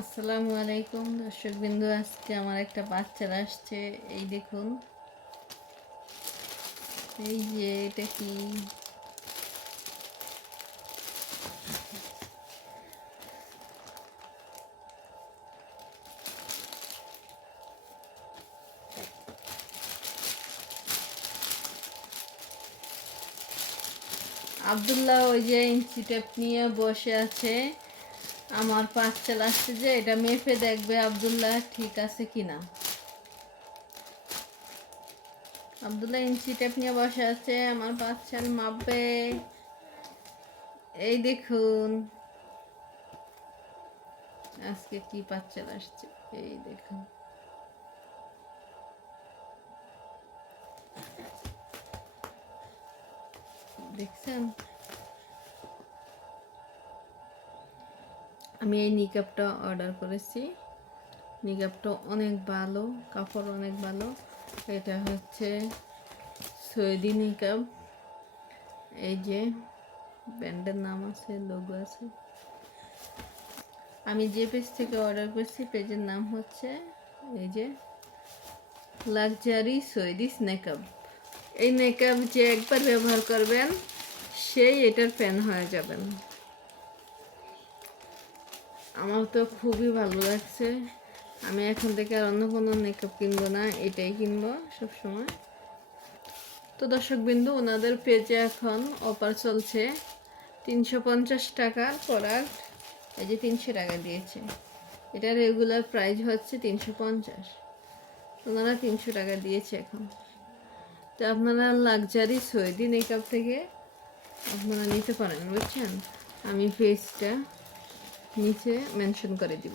আসসালামু আলাইকুম দর্শক বিন্দু আজকে আমার একটা বাচ্চারা আসছে। এই দেখুন। এই যে, এটা কি? আবদুল্লাহ ওই যে ইঞ্চি টেপ নিয়ে বসে আছে। আমার বাচ্চা আসছে যে, এটা মেপে দেখবে আবদুল্লাহ ঠিক আছে কিনা। আবদুল্লাহ ইঞ্চি টেপ নিয়ে বসে আছে, আমার বাচ্চার মাপবে। এই দেখুন। আজকে কি বাচ্চা আসছে? এই দেখুন। দেখছেন? আমি এই নিকাপটা অর্ডার করেছি। নিকাপটা অনেক ভালো, কাপড় অনেক ভালো। এটা হচ্ছে সৈদি নিকাপ। এই যে ব্র্যান্ডের নাম আছে লোগো আছে। আমি যে পেজ থেকে অর্ডার করছি পেজের নাম হচ্ছে এই যে লাক্সারি সৈদিস নেকআপ এই নেকআপ যে একবার ব্যবহার করবেন, সেই এটার ফ্যান হয়ে যাবেন। আমার তো খুবই ভালো লাগছে। আমি এখন থেকে আর অন্য কোনো মেকআপ কিনবো না, এটাই কিনবো সবসময়। তো দর্শক বিন্দু ওনাদের পেজে এখন অফার চলছে তিনশো পঞ্চাশ টাকার প্রোডাক্ট এই যে তিনশো টাকা দিয়েছে। এটা রেগুলার প্রাইস হচ্ছে তিনশো পঞ্চাশ। ওনারা তিনশো টাকা দিয়েছে এখন। তো আপনারা লাক্সারি সৈদি মেকআপ থেকে আপনারা নিতে পারেন, বুঝছেন? আমি ফেসটা নিচে মেনশন করে দিব।